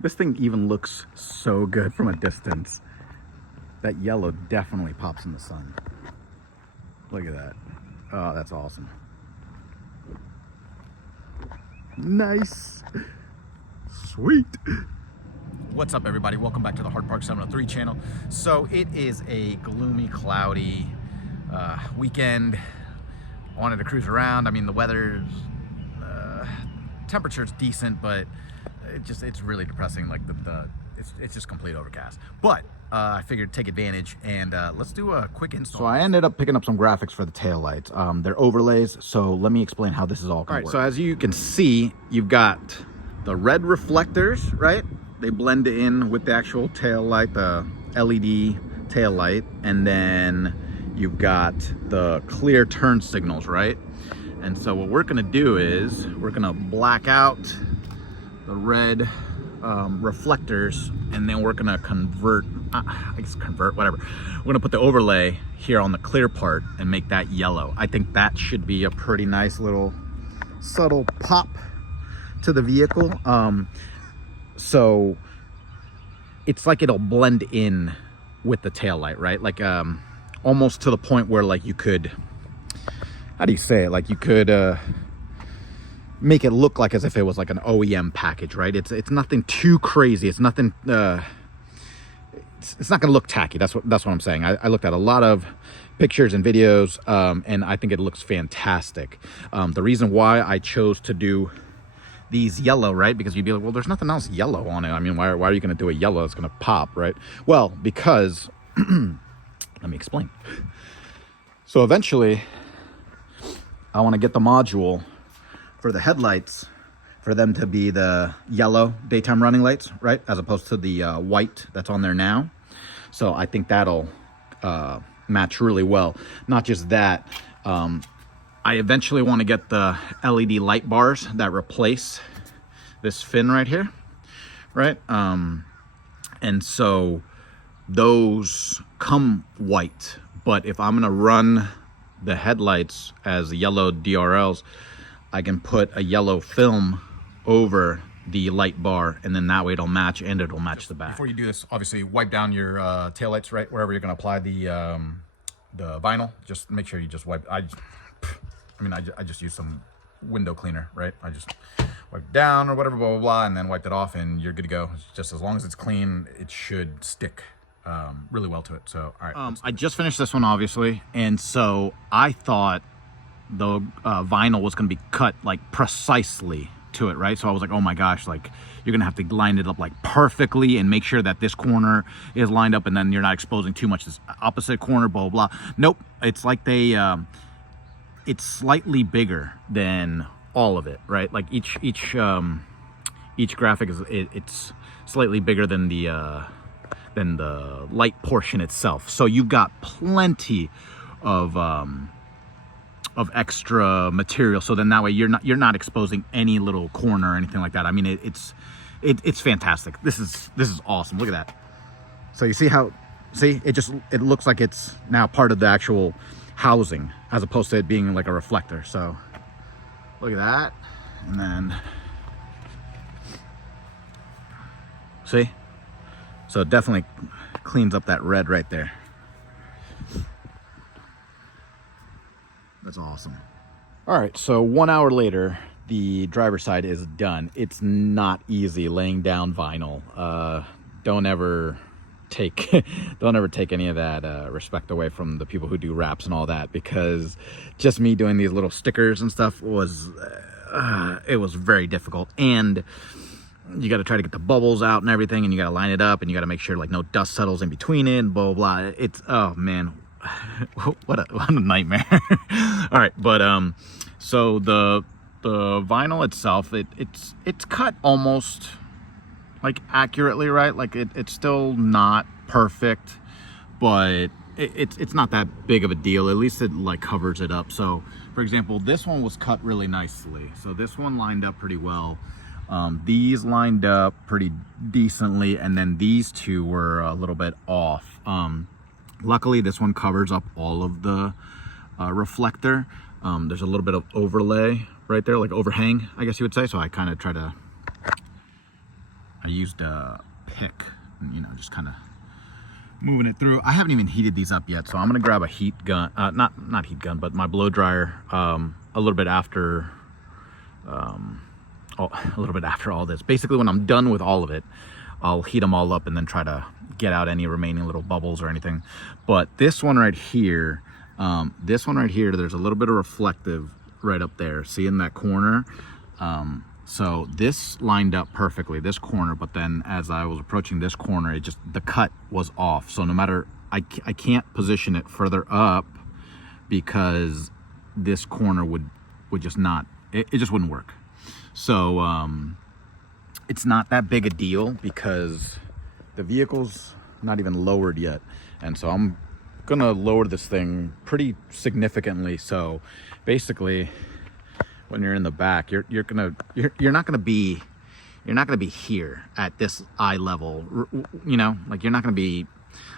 This thing even looks so good from a distance. That yellow definitely pops in the sun. Look at that. Oh, that's awesome. Nice. Sweet. What's up, everybody? Welcome back to the Hard Park 703 channel. So it is a gloomy, cloudy weekend. I wanted to cruise around. I mean, the weather's temperature's decent, but it's really depressing. Like it's just complete overcast. But I figured take advantage and let's do a quick install. So I ended up picking up some graphics for the taillights. They're overlays, so let me explain how this is all going to work. So as you can see, you've got the red reflectors, right? They blend in with the actual tail light, the LED tail light, and then you've got the clear turn signals, right? And so what we're gonna do is we're gonna black out the red reflectors, and then we're gonna convert, whatever. We're gonna put the overlay here on the clear part and make that yellow. I think that should be a pretty nice little subtle pop to the vehicle. So it's like it'll blend in with the tail light, right? Like almost to the point where like you could, how do you say it? Like you could make it look like as if it was like an OEM package, right? It's nothing too crazy. It's nothing. It's not going to look tacky. That's what I'm saying. I looked at a lot of pictures and videos, and I think it looks fantastic. The reason why I chose to do these yellow, right? Because you'd be like, well, there's nothing else yellow on it. I mean, why are you going to do a yellow that's going to pop, right? Well, because let me explain. So eventually, I want to get the module for the headlights for them to be the yellow daytime running lights, right? As opposed to the white that's on there now. So I think that'll match really well. Not just that, I eventually want to get the LED light bars that replace this fin right here, right? And so those come white, but if I'm gonna run the headlights as yellow DRLs, I can put a yellow film over the light bar, and then that way it'll match, and it'll match the back. Before you do this, obviously wipe down your taillights, right? Wherever you're gonna apply the vinyl, just make sure you just wipe. I just use some window cleaner, right? I just wipe it down or whatever, blah, blah, blah, and then wiped it off, and you're good to go. Just as long as it's clean, it should stick really well to it. So, all right. I just finished this one, obviously, and so I thought the vinyl was going to be cut like precisely to it, right? So I was like, oh my gosh, like you're gonna have to line it up like perfectly and make sure that this corner is lined up, and then you're not exposing too much this opposite corner, blah, blah, blah. Nope, it's like they it's slightly bigger than all of it, right? Like each graphic is it's slightly bigger than the light portion itself. So you've got plenty of extra material. So then that way you're not exposing any little corner or anything like that. I mean, it's fantastic. This is awesome. Look at that. So you see how, it looks like it's now part of the actual housing as opposed to it being like a reflector. So look at that. And then see, so it definitely cleans up that red right there. That's awesome. All right, so 1 hour later, the driver's side is done. It's not easy laying down vinyl. Don't ever take any of that respect away from the people who do wraps and all that, because just me doing these little stickers and stuff was it was very difficult, and you got to try to get the bubbles out and everything, and you got to line it up, and you got to make sure like no dust settles in between it, and blah blah blah. It's, oh man, what a nightmare. All right, but so the vinyl itself, it's cut almost like accurately, right? Like it's still not perfect, but it's not that big of a deal. At least it like covers it up. So for example, this one was cut really nicely. So this one lined up pretty well. These lined up pretty decently, and then these two were a little bit off. Luckily this one covers up all of the reflector. There's a little bit of overlay right there, like overhang, I guess you would say. So I kind of try to, I used a pick, you know, just kind of moving it through. I haven't even heated these up yet, so I'm gonna grab a heat gun, not heat gun, but my blow dryer a little bit after all this. Basically, when I'm done with all of it, I'll heat them all up and then try to get out any remaining little bubbles or anything. But this one right here, there's a little bit of reflective right up there. See in that corner? So this lined up perfectly, this corner, but then as I was approaching this corner, it just, the cut was off. So no matter, I can't position it further up because this corner would just not, it just wouldn't work. So it's not that big a deal because the vehicle's not even lowered yet. And so I'm gonna lower this thing pretty significantly. So basically, when you're in the back, you're not gonna be here at this eye level, you know, like you're not gonna be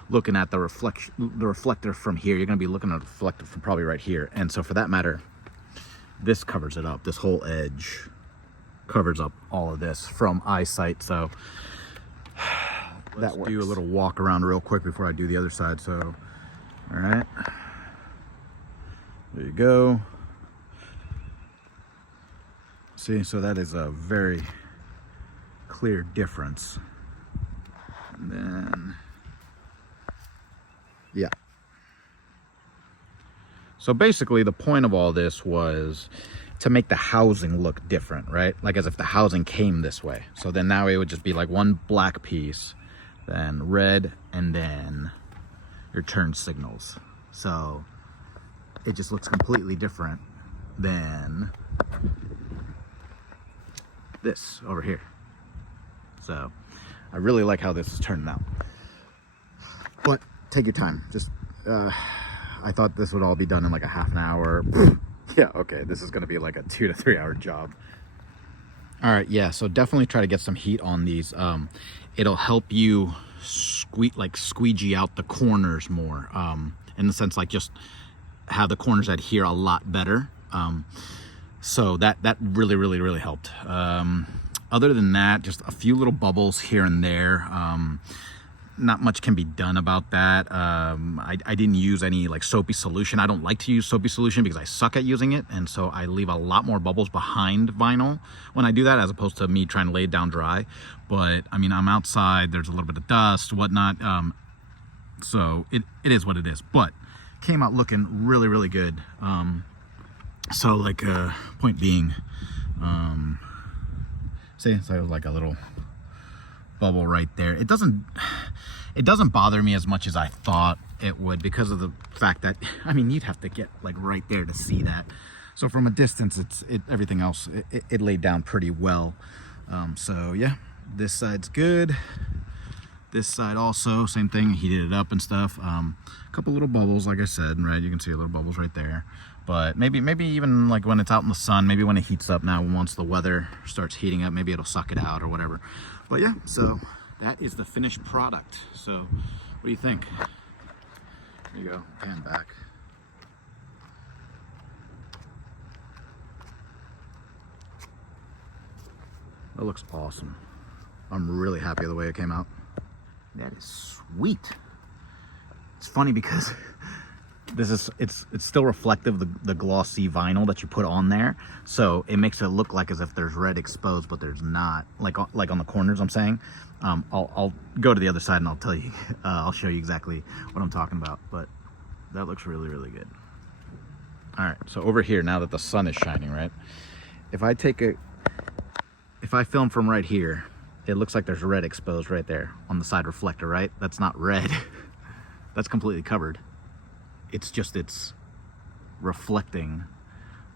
looking at the reflector from here. You're gonna be looking at the reflector from probably right here. And so for that matter, this covers it up. This whole edge covers up all of this from eyesight. So let's do a little walk around real quick before I do the other side. So, all right, there you go. See, so that is a very clear difference. And then, yeah. So basically the point of all this was to make the housing look different, right? Like as if the housing came this way. So then now it would just be like one black piece, then red, and then your turn signals. So it just looks completely different than this over here. So I really like how this is turning out. But take your time. Just I thought this would all be done in like a half an hour. Yeah, okay, this is gonna be like a 2 to 3 hour job. All right, yeah, so definitely try to get some heat on these. It'll help you squeegee out the corners more, in the sense like just have the corners adhere a lot better. So that really helped. Other than that, just a few little bubbles here and there. Not much can be done about that. I didn't use any like soapy solution. I don't like to use soapy solution because I suck at using it, and so I leave a lot more bubbles behind vinyl when I do that, as opposed to me trying to lay it down dry. But I mean, I'm outside, there's a little bit of dust, whatnot, so it is what it is. But came out looking really good. So like point being, see, so it was like a little bubble right there. It doesn't bother me as much as I thought it would, because of the fact that, I mean, you'd have to get like right there to see that. So from a distance, everything else it laid down pretty well. So yeah, this side's good. This side also, same thing, heated it up and stuff. A couple little bubbles, like I said, right? You can see a little bubbles right there. But maybe even like when it's out in the sun, maybe when it heats up now, once the weather starts heating up, maybe it'll suck it out or whatever. But yeah, so that is the finished product. So what do you think? There you go, pan back. That looks awesome. I'm really happy with the way it came out. That is sweet. It's funny because it's still reflective, the glossy vinyl that you put on there, so it makes it look like as if there's red exposed, but there's not, like on the corners, I'm saying. I'll go to the other side and I'll tell you, I'll show you exactly what I'm talking about, but that looks really good. All right, so over here, now that the sun is shining, right, if I film from right here, it looks like there's red exposed right there on the side reflector, right? That's not red. That's completely covered. It's reflecting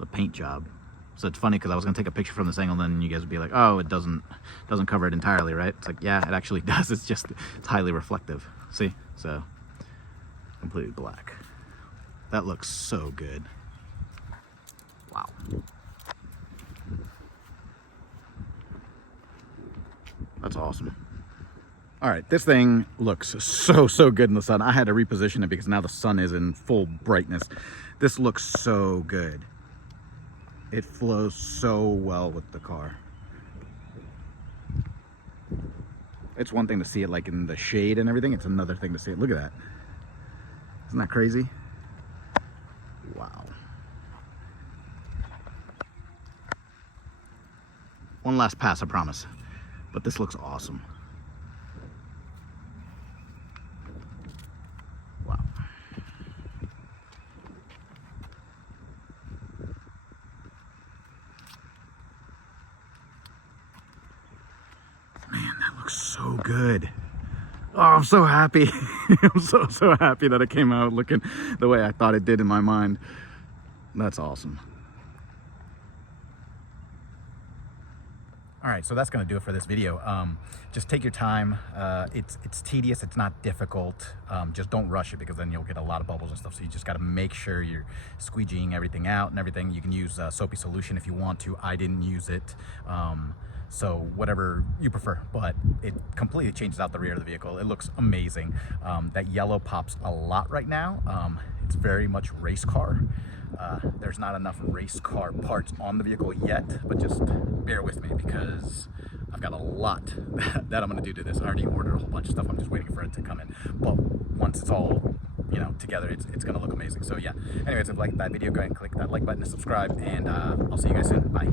the paint job. So it's funny because I was gonna take a picture from this angle, and then you guys would be like, oh, it doesn't cover it entirely, right? It's like, yeah, it actually does. It's highly reflective. See? So completely black. That looks so good. Wow. That's awesome. All right, this thing looks so good in the sun. I had to reposition it because now the sun is in full brightness. This looks so good. It flows so well with the car. It's one thing to see it like in the shade and everything. It's another thing to see it. Look at that. Isn't that crazy? Wow. One last pass, I promise. But this looks awesome. Wow. Man, that looks so good. Oh, I'm so happy. I'm so happy that it came out looking the way I thought it did in my mind. That's awesome. All right, so that's gonna do it for this video. Just take your time. It's tedious, it's not difficult. Just don't rush it, because then you'll get a lot of bubbles and stuff. So you just gotta make sure you're squeegeeing everything out and everything. You can use soapy solution if you want to. I didn't use it. So whatever you prefer, but it completely changes out the rear of the vehicle. It looks amazing. That yellow pops a lot right now. It's very much race car. There's not enough race car parts on the vehicle yet, but just bear with me, because I've got a lot that I'm gonna do to this. I already ordered a whole bunch of stuff. I'm just waiting for it to come in. But once it's all, you know, together, it's gonna look amazing. So yeah, anyways, if you like that video, go ahead and click that like button and subscribe, and I'll see you guys soon. Bye.